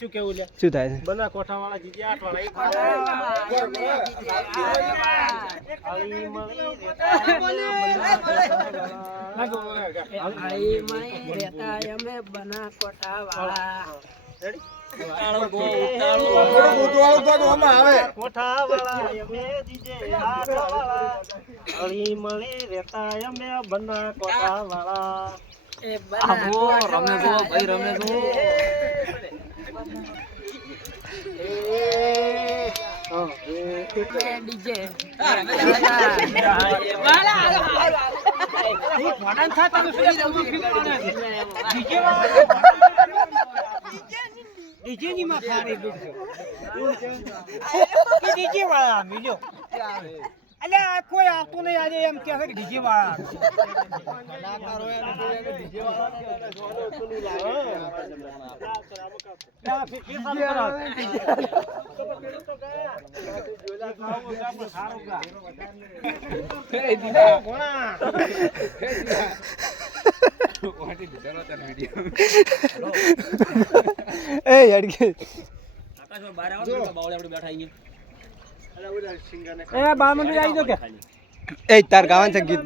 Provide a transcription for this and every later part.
શું કેવું લે શું થાય છે બના કોઠાવાળા જીજે 8 ડીજે ની માં ખારી ડીજે વાળા મિલ્યો અલ્યા કોઈ આવતો નહીં આજે એમ કહે છે કે ડીજે વાળા કલાકાર હોય અને ડીજે એ યાડકે આકાશમાં બહાર આવો તો બાવળે આપણે બેઠા આઈએ એ 12 મિનિટ આવી જો કે એ તાર ગાવાનું છે ગીત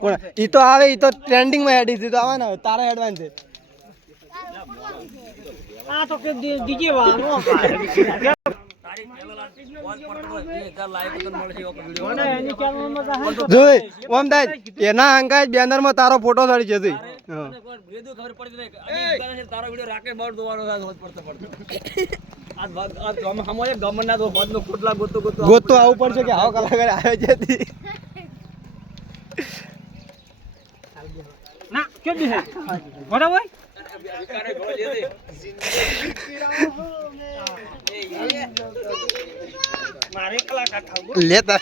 કોણ ઈ તો આવે ઈ તો ટ્રેન્ડિંગ માં હેડી છે તો આવવાના આવે તારા હેડવાન છે આ તો કે ડીજે વાળો તારી ચેનલ વોલ પર તો 1000 લાઈક તો મળશે ઓકો વિડિયો મને એની ચેનલ માં જોઈ ઓમ દાદ એના અંગાજ બેનર માં તારો ફોટો ચડી જશે હા વેદુ ખબર પડી નહીં અને તારો વિડિયો રાકે બાર દોવાનો થાય હોત પડતો આ ગમ હમોય ગમના તો હોત નો ખોટલા ગોતો આવું પડશે કે આવો કલાકાર આવે છે ના કે દી હે બરાબર મારે કલાકાર થાવ લેતા